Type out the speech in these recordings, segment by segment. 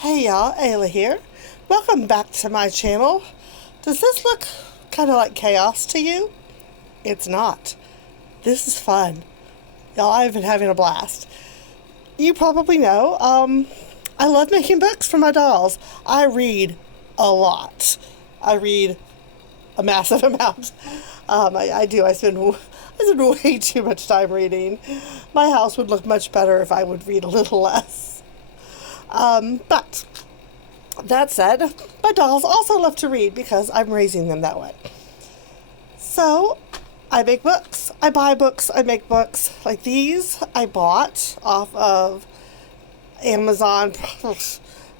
Hey y'all, Ayla here. Welcome back to my channel. Does this look kind of like chaos to you? It's not. This is fun. Y'all, I've been having a blast. You probably know, I love making books for my dolls. I read a lot. I read a massive amount. I do. I spend way too much time reading. My house would look much better if I would read a little less. But that said, my dolls also love to read because I'm raising them that way. So I make books. I buy books. I make books. Like these I bought off of Amazon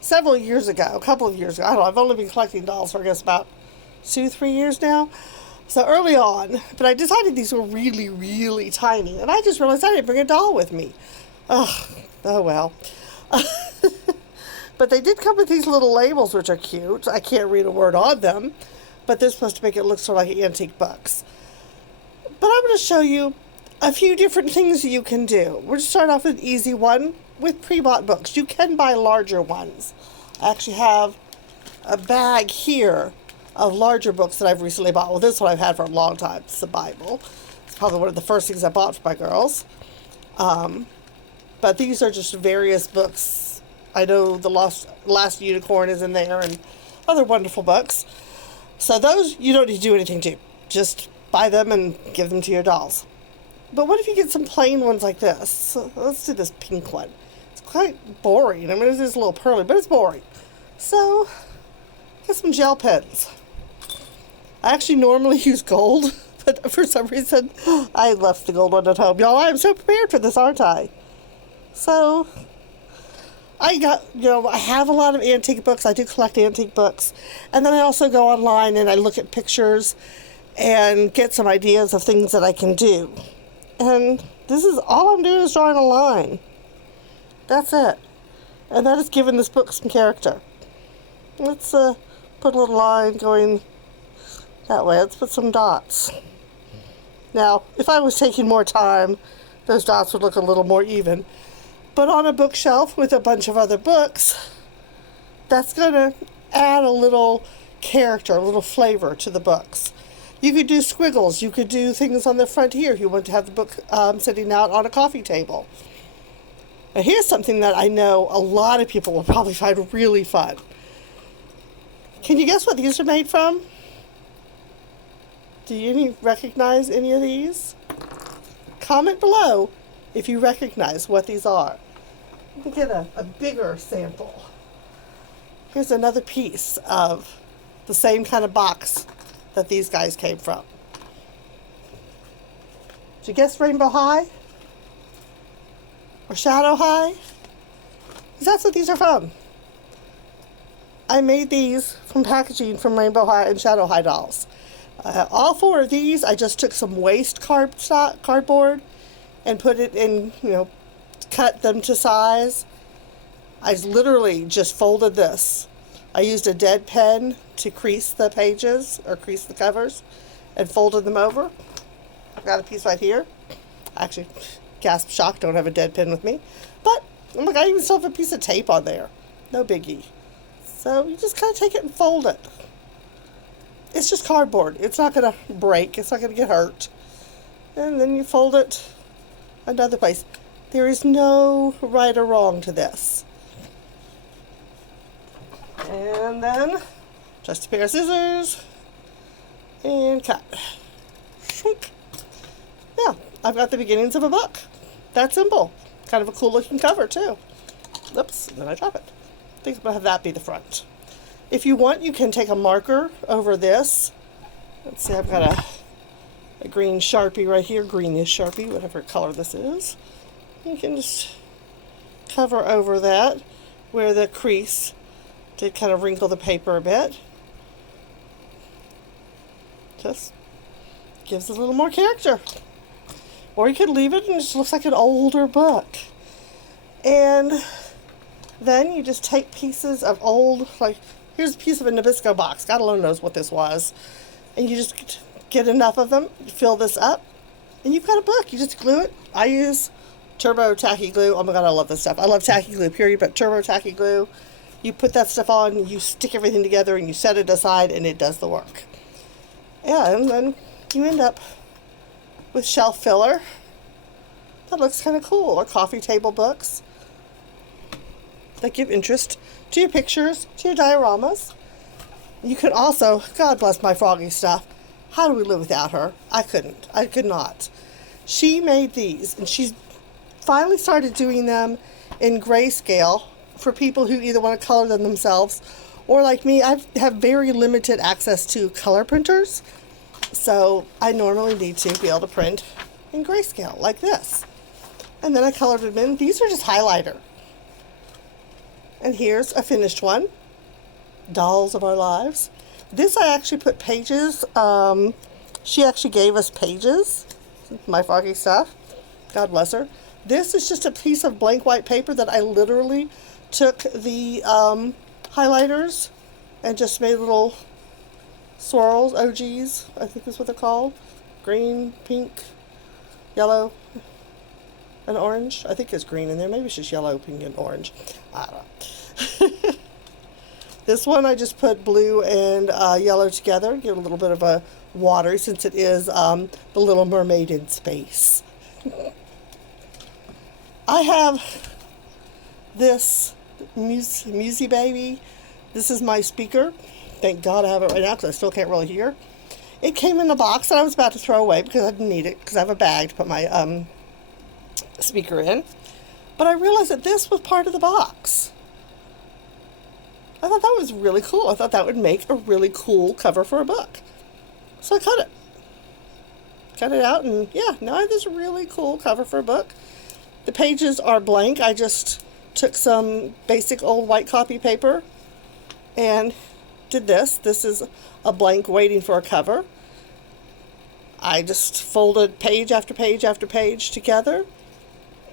several years ago, a couple of years ago. I don't know. I've only been collecting dolls for I guess about 2-3 years now. So early on, but I decided these were really, really tiny. And I just realized I didn't bring a doll with me. Oh well. But they did come with these little labels, which are cute. I can't read a word on them, but they're supposed to make it look sort of like antique books. But I'm going to show you a few different things you can do. We're going to start off with an easy one with pre-bought books. You can buy larger ones. I actually have a bag here of larger books that I've recently bought. Well, this one I've had for a long time. It's the Bible. It's probably one of the first things I bought for my girls. But these are just various books. I know the Last Unicorn is in there and other wonderful books. So those you don't need to do anything to. Just buy them and give them to your dolls. But what if you get some plain ones like this? So let's do this pink one. It's quite boring. I mean, it is a little pearly, but it's boring. So get some gel pens. I actually normally use gold, but for some reason I left the gold one at home. Y'all, I am so prepared for this, aren't I? So I have a lot of antique books. I do collect antique books. And then I also go online and I look at pictures and get some ideas of things that I can do. And this is all I'm doing is drawing a line. That's it. And that has given this book some character. Let's put a little line going that way. Let's put some dots. Now, if I was taking more time, those dots would look a little more even. But on a bookshelf with a bunch of other books, that's going to add a little character, a little flavor to the books. You could do squiggles. You could do things on the front here if you want to have the book sitting out on a coffee table. Now here's something that I know a lot of people will probably find really fun. Can you guess what these are made from? Do you recognize any of these? Comment below if you recognize what these are. Let me get a bigger sample. Here's another piece of the same kind of box that these guys came from. Did you guess Rainbow High? Or Shadow High? Because that's what these are from. I made these from packaging from Rainbow High and Shadow High dolls. All four of these, I just took some waste cardboard and put it in, cut them to size. I literally just folded this. I used a dead pen to crease the pages or crease the covers and folded them over. I've got a piece right here. Actually, gasp shock, don't have a dead pen with me. But, oh my God, I even still have a piece of tape on there. No biggie. So you just kind of take it and fold it. It's just cardboard. It's not going to break. It's not going to get hurt. And then you fold it another place. There is no right or wrong to this. And then just a pair of scissors and cut. Shunk. Yeah, I've got the beginnings of a book. That simple. Kind of a cool looking cover too. Oops, and then I drop it. I think I'm going to have that be the front. If you want, you can take a marker over this. Let's see, I've got a green Sharpie right here, greenish Sharpie, whatever color this is. You can just cover over that where the crease did kind of wrinkle the paper a bit. Just gives a little more character. Or you could leave it and it just looks like an older book. And then you just take pieces of old, like, here's a piece of a Nabisco box. God alone knows what this was. And you just get enough of them, fill this up, and you've got a book. You just glue it. I use Turbo Tacky Glue. Oh my God, I love this stuff. I love Tacky Glue, period, but Turbo Tacky Glue You put that stuff on, you stick everything together, and you set it aside, and it does the work. Yeah, and then you end up with shelf filler. That looks kind of cool. Or coffee table books that give interest to your pictures, to your dioramas. You can also, God bless my Froggy stuff. How do we live without her? I couldn't. I could not. She made these, and she's finally started doing them in grayscale for people who either want to color them themselves, or like me, I have very limited access to color printers. So I normally need to be able to print in grayscale like this. And then I colored them in. These are just highlighter. And here's a finished one. Dolls of Our Lives. This I actually put pages. She actually gave us pages. My Froggy stuff. God bless her. This is just a piece of blank white paper that I literally took the highlighters and just made little swirls, OGs, I think is what they're called. Green, pink, yellow, and orange. I think it's green in there. Maybe it's just yellow, pink, and orange. I don't know. This one I just put blue and yellow together. Give it a little bit of a watery since it is the Little Mermaid in space. I have this Musi Baby. This is my speaker. Thank God I have it right now because I still can't really hear. It came in a box that I was about to throw away because I didn't need it because I have a bag to put my speaker in. But I realized that this was part of the box. I thought that was really cool. I thought that would make a really cool cover for a book. So I cut it. Cut it out, and yeah, now I have this really cool cover for a book. The pages are blank. I just took some basic old white copy paper and did this. This is a blank waiting for a cover. I just folded page after page after page together.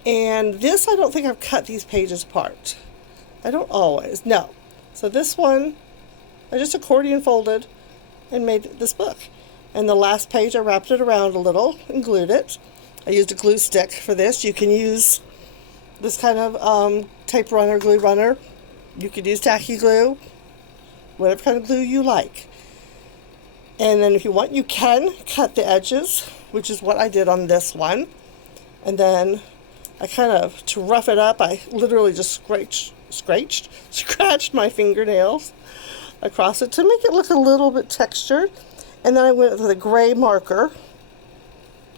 And this, I don't think I've cut these pages apart. I don't always. No. So this one, I just accordion folded and made this book. And the last page, I wrapped it around a little and glued it. I used a glue stick for this. You can use this kind of tape runner, glue runner. You could use tacky glue, whatever kind of glue you like. And then if you want, you can cut the edges, which is what I did on this one. And then I kind of, to rough it up, I literally just scratched my fingernails across it to make it look a little bit textured. And then I went with a gray marker,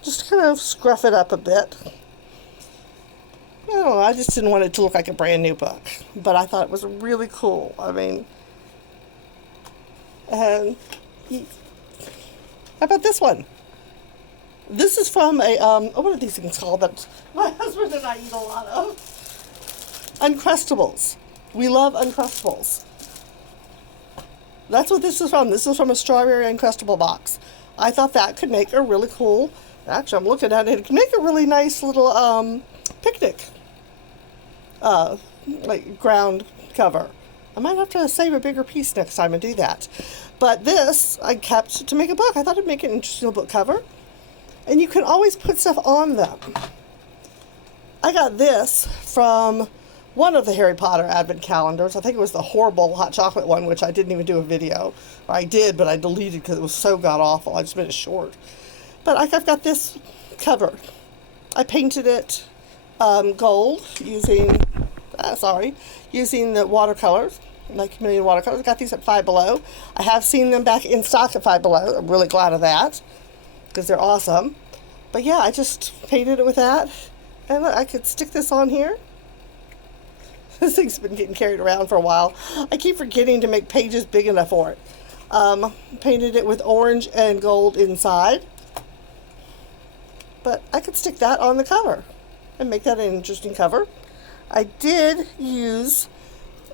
just to kind of scruff it up a bit. I don't know, I just didn't want it to look like a brand new book, but I thought it was really cool. I mean, and how about this one? This is from a, what are these things called that my husband and I eat a lot of? Uncrustables. We love Uncrustables. That's what this is from. This is from a strawberry Uncrustable box. I thought that could make a really cool, actually I'm looking at it, it could make a really nice little picnic like ground cover. I might have to save a bigger piece next time and do that. But this I kept to make a book. I thought it'd make an interesting book cover. And you can always put stuff on them. I got this from one of the Harry Potter advent calendars. I think it was the horrible hot chocolate one, which I didn't even do a video. Or I did, but I deleted because it was so god-awful. I just made it short. But I've got this cover. I painted it gold using the watercolors, like Chameleon watercolors. I got these at Five Below. I have seen them back in stock at Five Below. I'm really glad of that because they're awesome. But yeah, I just painted it with that. And look, I could stick this on here. This thing's been getting carried around for a while. I keep forgetting to make pages big enough for it. Painted it with orange and gold inside. But I could stick that on the cover and make that an interesting cover. I did use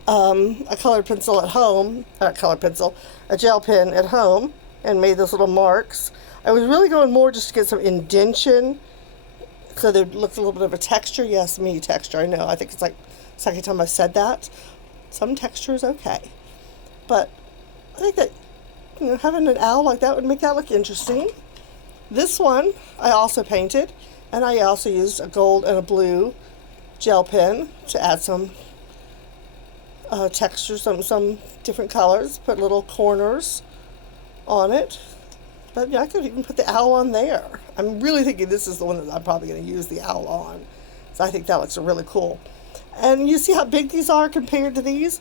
a colored pencil at home, a gel pen at home, and made those little marks. I was really going more just to get some indentation so there looked a little bit of a texture. Yes, me, texture, I know. I think it's like the second time I've said that. Some texture is okay. But I think that, having an owl like that would make that look interesting. This one I also painted, and I also used a gold and a blue gel pen to add some textures, some different colors. Put little corners on it. But yeah, I could even put the owl on there. I'm really thinking this is the one that I'm probably going to use the owl on. So I think that looks really cool. And you see how big these are compared to these?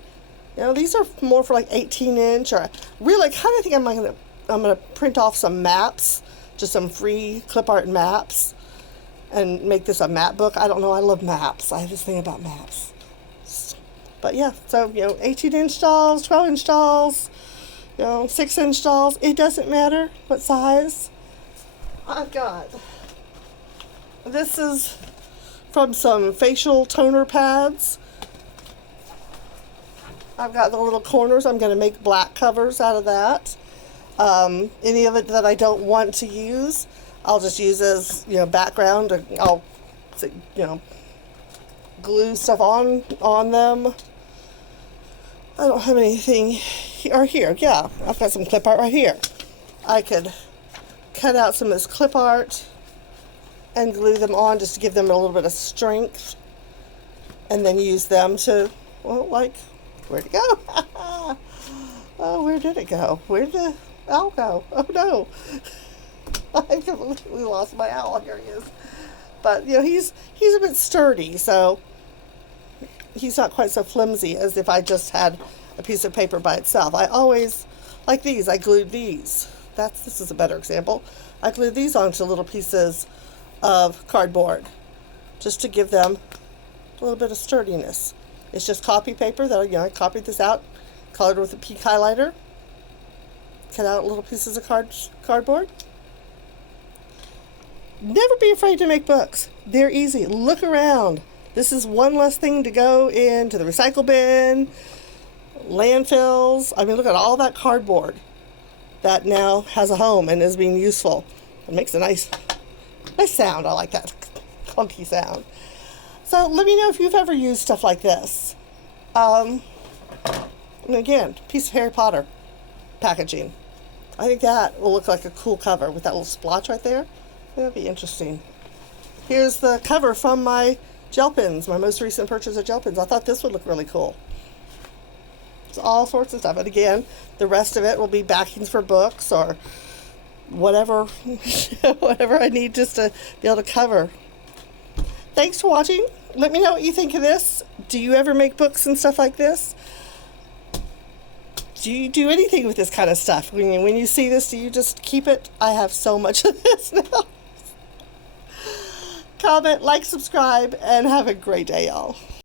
These are more for like 18-inch. Or really, I kind of think I'm gonna print off some maps, just some free clip art maps, and make this a map book. I don't know. I love maps. I have this thing about maps. But yeah, so 18-inch dolls, 12-inch dolls, 6-inch dolls. It doesn't matter what size. I've got. This is from some facial toner pads. I've got the little corners. I'm going to make black covers out of that. Any of it that I don't want to use, I'll just use as background. I'll glue stuff on them. I don't have anything here. Yeah, I've got some clip art right here. I could cut out some of this clip art and glue them on just to give them a little bit of strength, and then use them to, where'd it go? Oh, where did it go? Where did the owl go? Oh no. I completely lost my owl. Here he is. But he's a bit sturdy, so he's not quite so flimsy as if I just had a piece of paper by itself. I always, like these, I glued these. This is a better example. I glued these onto little pieces of cardboard just to give them a little bit of sturdiness. It's just copy paper that I copied this out, colored with a pink highlighter, cut out little pieces of cardboard. Never be afraid to make books. They're easy. Look around. This is one less thing to go into the recycle bin, landfills. I mean, look at all that cardboard that now has a home and is being useful. It makes a nice sound. I like that clunky sound. So let me know if you've ever used stuff like this. And again, piece of Harry Potter packaging. I think that will look like a cool cover with that little splotch right there. That'd be interesting. Here's the cover from my gel pens, my most recent purchase of gel pens. I thought this would look really cool. It's all sorts of stuff. And again, the rest of it will be backings for books or whatever I need just to be able to cover. Thanks for watching. Let me know what you think of this. Do you ever make books and stuff like this? Do you do anything with this kind of stuff? When you see this, do you just keep it? I have so much of this now. Comment, like, subscribe, and have a great day, y'all.